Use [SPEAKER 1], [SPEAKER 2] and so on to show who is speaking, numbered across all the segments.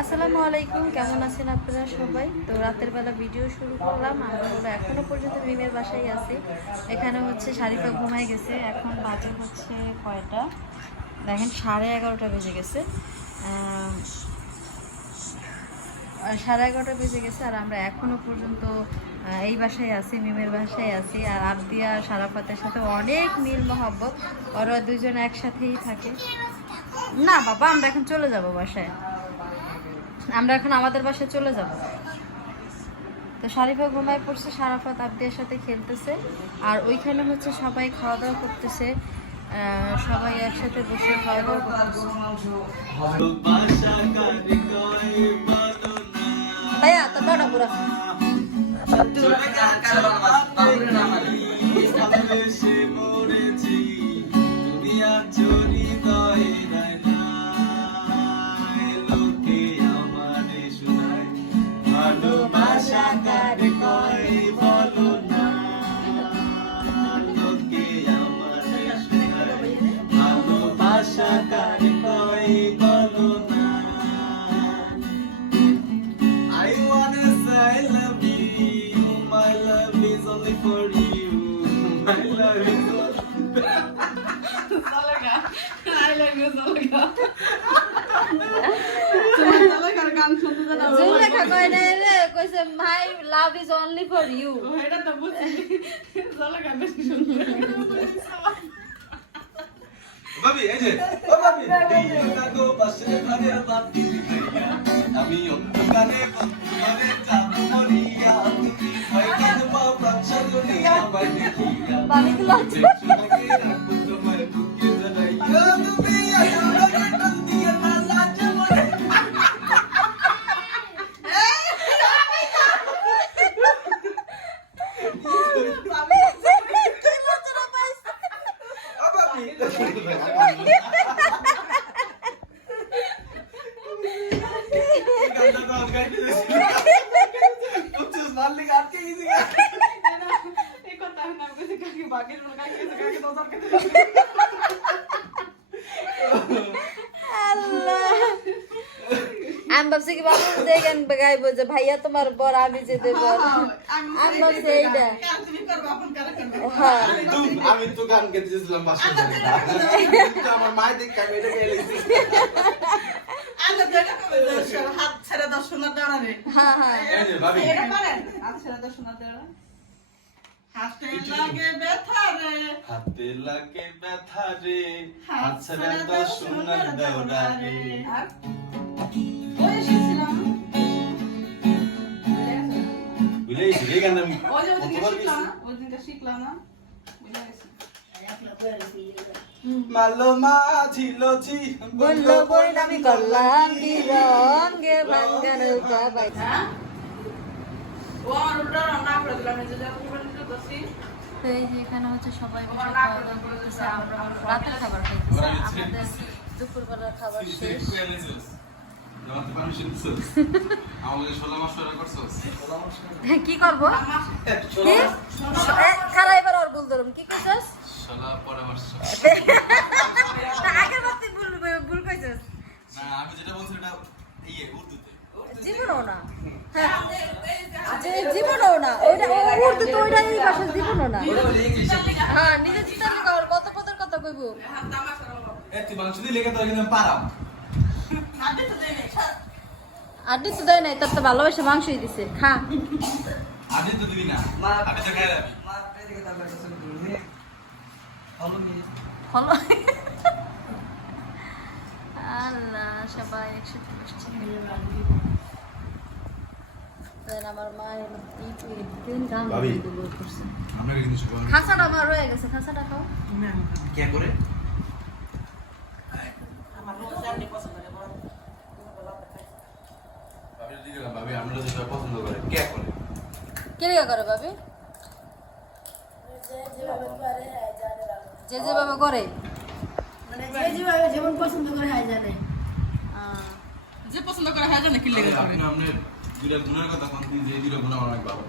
[SPEAKER 1] আসসালামু আলাইকুম, কেমন আছেন আপনারা সবাই? তো রাতের বেলা ভিডিও শুরু করলাম আমরা হলো এখনও পর্যন্ত মিমের বাসায় আছি। এখানে হচ্ছে শারিফা ঘুমায় গেছে, এখন বাজে হচ্ছে কয়টা? দেখেন, সাড়ে এগারোটা বেজে গেছে। সাড়ে এগারোটা বেজে গেছে আর আমরা এখনও পর্যন্ত এই বাসায় আছি, মিমের বাসায় আছি। আর আবদিয়া সারাফাতের সাথে অনেক মিল মহব্বত। ওরা দুজন একসাথেই থাকে। না বাবা, আমরা এখন চলে যাব বাসায়। আমরা এখন আমাদের বাসায় চলে যাব। তো শারিফা ঘুমায় পড়ছে সারাফাত আবদিয়ার সাথে খেলতেছে। আর ওইখানে হচ্ছে সবাই খাওয়া দাওয়া করতেছে সবাই একসাথে বসে খাওয়া দাওয়া করতেছে
[SPEAKER 2] I love you my love is only for you. My love is only
[SPEAKER 1] Zulekha কয় না রে কইছে my love is only for you
[SPEAKER 2] ভাবি এই যে ও ভাবি কাকো পাশে ঘরে বাতি আমি অন্ধকারে বন্ধুরে যাব
[SPEAKER 1] ভাবি তো লজ্জা।
[SPEAKER 2] দেখছ নাকি রাখব তোমার বুকে জানাইয়া তুমি আমাকে টান দিয়া না লাজ মরে ও ভাবি এই গানটা তো আর গাইতে দিছি বুঝছিস মারলি আটকে গেছি
[SPEAKER 1] আল্লাহ আমি ভাবছি কি বাবু যে গান গাইবো যে ভাইয়া তোমার বর আমি যে দেব। আমি ভাবছি এইটা হ্যাঁ।
[SPEAKER 2] আমি তো গান গেতে দিয়েছিলাম বাসা কিন্তু আমার মায়ের দিকে আমি এটা গেলে।
[SPEAKER 1] হ্যাঁ হ্যাঁ।
[SPEAKER 2] এই যে ভাবি। হাতে লাগে ব্যথা রে। হাত ছেড়ে দাও সোনার দেওরা রে বুঝলে এই গান আমি কতবার গেছি। মালো মা ছিল
[SPEAKER 1] বলল বই করলাম কি রঙে ভাঙ্গা নৌকা বাইকা তো এই যে এখানে হচ্ছে সবাই বসে খাওয়া দাওয়া করতেছে আমরা রাতের খাবার খাইতেছি আমাদের দুপুরবেলার খাবার শেষ। কি করব? কি? এবার ওর ভুল কি আগের বার তুই ভুল ভুল কইছস।
[SPEAKER 2] না আমি যেটা বলছি এটা ইয়ে উর্দুতে।
[SPEAKER 1] জীবনও না। হ্যাঁ জীবনও না। ওইটা উর্দু তো ওইটা এই ভাষা জীবনও না। হ্যাঁ নিজে চিন্তা কত পদের কথা কইব?
[SPEAKER 2] এ তুই মাংস দিয়ে তো পারাম।
[SPEAKER 1] আড্ডি তো দেয় নাই তার তো ভালোবাসে মাংসই দিছে খা।
[SPEAKER 2] আদি তো দিবি না? আদি তো খাই যাবি।
[SPEAKER 1] ফলো আল্লাহ সবাই একসাথে বসছে। দেন আমার মা এলো। এই তো একদিন গান
[SPEAKER 2] ভাবি।
[SPEAKER 1] করছে
[SPEAKER 2] আমরা কিন্তু
[SPEAKER 1] খাসাটা আমার রয়ে গেছে খাসাটা খাও।
[SPEAKER 2] কে করে? ভাবি আমরা যেটা পছন্দ করে কে করে?
[SPEAKER 1] কে রেখা করে ভাবি? যে যেভাবে করে।
[SPEAKER 3] যেমন পছন্দ করে হয় জানে।
[SPEAKER 4] যে পছন্দ করে হয় জানে কি লেগে
[SPEAKER 2] আপনি আপনার দুইটা গুণের কথা কোন দিন যে দুইটা গুণ আমার অনেক ভালো।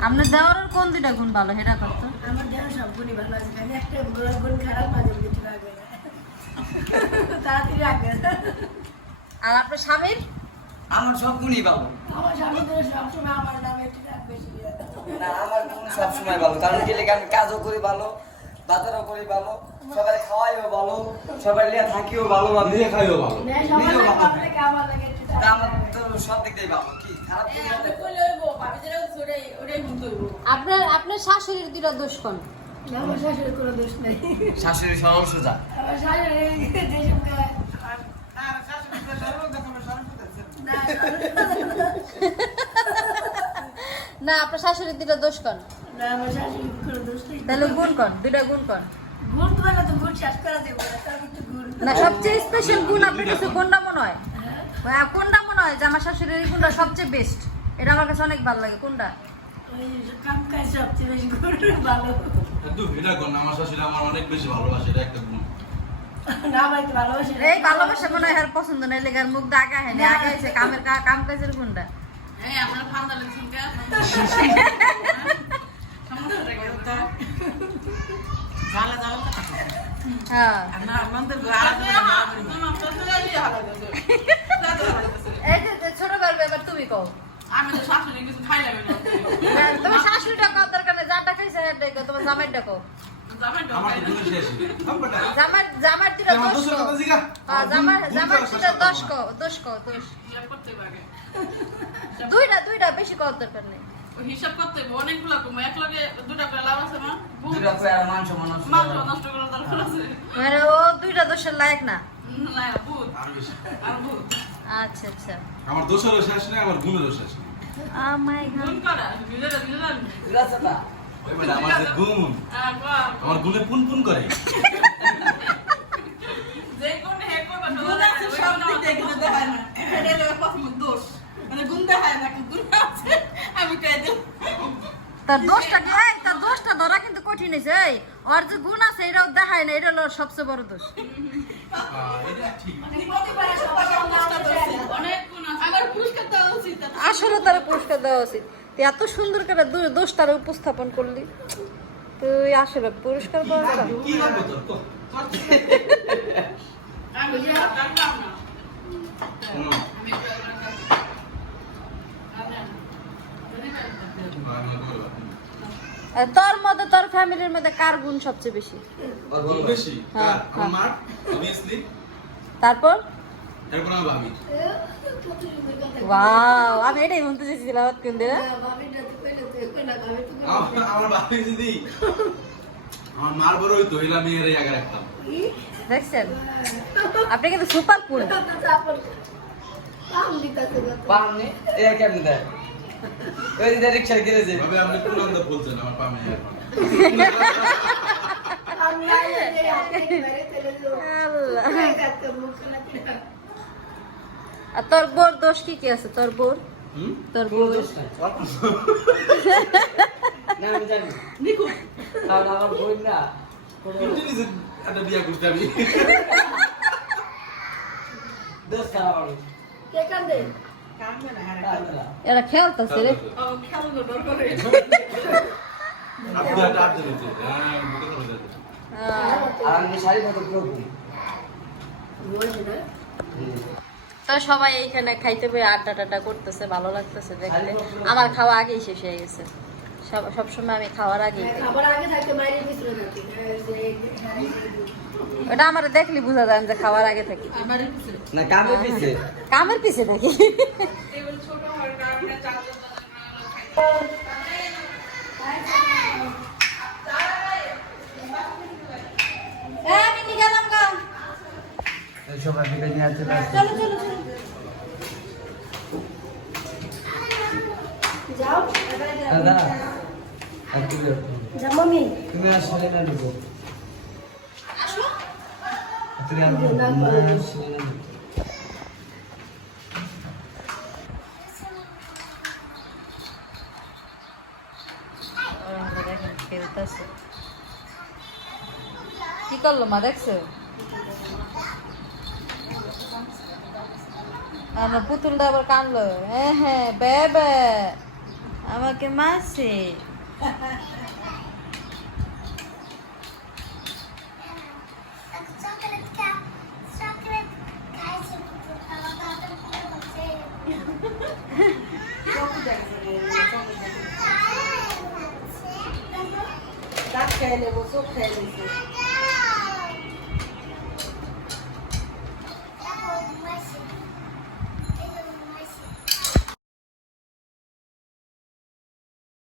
[SPEAKER 3] আমি
[SPEAKER 1] দেওয়ার কোন দুইটা গুণ ভালো সেটা করতো
[SPEAKER 3] আমার দেহ সব গুণই ভালো আছে খালি একটা গুণ গুণ খারাপ মাঝে মধ্যে হয়ে। যায়। তাড়াতাড়ি যায়।
[SPEAKER 1] আর আপনার স্বামীর?
[SPEAKER 5] আমার সব গুণই ভালো
[SPEAKER 3] আমার স্বামী সবসময় আমার নামে।
[SPEAKER 5] না আমার গুণ সবসময় ভালো কারণ কি লেগে আমি কাজও করি ভালো বাজারও করি ভালো সবাই খাওয়াইও ভালো সবাই লিয়ে থাকিও ভালো ভাবে
[SPEAKER 2] নিজে খাইও ভালো
[SPEAKER 5] নিজেও ভালো।
[SPEAKER 3] আমার
[SPEAKER 5] তা আমার তো সব দিক দিয়ে ভালো কি খারাপ
[SPEAKER 4] করব।
[SPEAKER 1] আপনার আপনার শাশুড়ির দুটা দোষ কোন
[SPEAKER 3] আমার শাশুড়ির কোনো দোষ নেই
[SPEAKER 5] শাশুড়ি সরল সোজা
[SPEAKER 3] আমার শাশুড়ি না
[SPEAKER 1] আপনার শাশুড়ির দুটা দোষ কোন
[SPEAKER 3] না, আমার শাশুড়ির কোনো দোষ নেই।
[SPEAKER 1] তাহলে গুণ কোন দুটা গুণ
[SPEAKER 3] তো শেষ করে দেবো না,
[SPEAKER 1] সবচেয়ে স্পেশাল গুণ আপনার কাছে কোনটা মনে হয়? হ্যাঁ, কোনটা মনে হয় যে আমার শাশুড়ির গুণটা সবচেয়ে বেস্ট এটা আমার কাছে অনেক ভালো লাগে কোনটা?
[SPEAKER 3] কাম কাজ সবচেয়ে বেশি ভালো।
[SPEAKER 2] এটা কর আমার শাশুড়ি আমার অনেক বেশি ভালোবাসে এটা একটা গুণ।
[SPEAKER 3] না, আমার একটু ভালোবাসি না।
[SPEAKER 1] এই ভালোবাসা মনে হয় আর পছন্দ নাই লেগার মুখ দা আগা হয়নি আগে কামের কাম কাজের গুণটা।
[SPEAKER 4] এই আপনার ফান্দা লাগছেন কে? সমস্যাটা কি হতো? আপনি আমার শ্বশুরালি হারাই দিয়েছে। দাদা হারাই দিয়েছে।
[SPEAKER 1] এই যে যে ছোট গল্প এবার তুমি কও
[SPEAKER 4] আমি তো শাশুড়ি কিছু খাইলাম
[SPEAKER 1] হ্যাঁ, তোমার শাশুড়িটা কও দরকার নেই যাটা খাইছে তোমার
[SPEAKER 4] জামাই
[SPEAKER 2] আমার তো গুণের শেষ।
[SPEAKER 1] জামার জামার
[SPEAKER 2] আমার
[SPEAKER 1] দোষ
[SPEAKER 2] কথা জিগা
[SPEAKER 1] হ্যাঁ, জামার জামার দোষ কও দোষ কও দোষ
[SPEAKER 4] করতে পারে
[SPEAKER 1] দুইটা দুইটা বেশি কও দরকার নেই।
[SPEAKER 4] হিসাব করতে অনেকগুলো কমো এক লগে দুটা করে লাভ আছে না
[SPEAKER 5] দুটা কই আর মাংস মানুষ
[SPEAKER 4] মাংস নষ্ট করার দরকার আছে।
[SPEAKER 1] মানে ও দুইটা দোষের লায়ক না?
[SPEAKER 4] না ভূত।
[SPEAKER 2] আর
[SPEAKER 4] ভূত।
[SPEAKER 1] আচ্ছা আচ্ছা।
[SPEAKER 2] আমার দোষেরও শেষ নেই আমার গুণেরও শেষ নেই।
[SPEAKER 1] my
[SPEAKER 4] গুণ করা নিজেরা
[SPEAKER 5] রাস্তা
[SPEAKER 2] ওই মানে আমার যে গুণ আমার গুণে পুন পুন করে
[SPEAKER 4] মানে
[SPEAKER 1] তার দোষটা কি? তার দোষটা ধরা কিন্তু কঠিন হয়েছে ওর যে গুণ আছে এটাও দেখায় না এটা হলো সবচেয়ে বড় দোষ।
[SPEAKER 2] আহ, এটা ঠিক।
[SPEAKER 4] অনেক গুণ আছে। আমার পুরস্কার দেওয়া উচিত।
[SPEAKER 1] আসলে তার পুরস্কার দেওয়া উচিত। তুই এত সুন্দর করে দো- দোষ তার উপস্থাপন করলি। তুই আসলে পুরস্কার পাওয়ার
[SPEAKER 2] তোর
[SPEAKER 1] মধ্যে তোর ফ্যামিলির মধ্যে কার গুণ সবচেয়ে বেশি?
[SPEAKER 2] বেশি
[SPEAKER 1] হ্যাঁ, তারপর
[SPEAKER 2] আমার ভাবি।
[SPEAKER 1] ওয়াও আমি এটাই বলতে চাইছিলাম কিন্তু
[SPEAKER 3] না, ভাবিটা তো কইলে তো এরকম না, ভাবি তো কইলে-
[SPEAKER 2] আমার ভাবি যদি আমার মার বড় হইতো এলে আমি এর আগে রাখতাম
[SPEAKER 1] দেখছেন আপনি কিন্তু সুপার কুল
[SPEAKER 3] পাম দিতাছে কত।
[SPEAKER 5] পামনি এ কেমন দেয় ওই দিদা রিক্সা গিরেছে
[SPEAKER 2] ভাবে আপনি কোন বলছেন আমার পামে এখন
[SPEAKER 3] পাম নাইলে যে হাতে ধরে তেলে দিও।
[SPEAKER 1] আল্লাহ
[SPEAKER 3] এই কাছে মুখ লাগছে না।
[SPEAKER 1] আর তোর বোর দোষ কি কি আছে? তোর বোর?
[SPEAKER 2] হুম?
[SPEAKER 1] তোর বোর। এরা খেলতেছে রে।
[SPEAKER 2] হ্যাঁ
[SPEAKER 1] আহ,
[SPEAKER 5] আর আমি শাড়ি মতো?
[SPEAKER 1] তো সবাই এইখানে খাইতে পেয়ে আড্ডা টাড্ডা করতেছে ভালো লাগতেছে দেখতে। আমার খাওয়া আগেই শেষ হয়ে গেছে। সব সবসময় আমি খাওয়ার আগেই
[SPEAKER 3] আগে হ্যাঁ,
[SPEAKER 1] ওটা আমার দেখলি বোঝা যায় যে খাওয়ার আগে থাকি।
[SPEAKER 5] না কামে পিছে।
[SPEAKER 1] কামের পিছে থাকি
[SPEAKER 4] এগুলো ছোট হওয়ার কারণে চারজন
[SPEAKER 1] আমি গেলাম গা
[SPEAKER 5] সবাই বিকাল নিয়ে আসতে
[SPEAKER 1] চলো চলো চলো।
[SPEAKER 3] যাও।
[SPEAKER 5] দাদা তুমি আসলে না ঢুকো তুমি আসলে না
[SPEAKER 1] কি করল মা দেখছ? আমার পুতুলটা আবার কানলো হ্যাঁ হ্যাঁ বে বে আমাকে মারছে
[SPEAKER 6] chocolate cup, chocolate খাইছে পুতুল,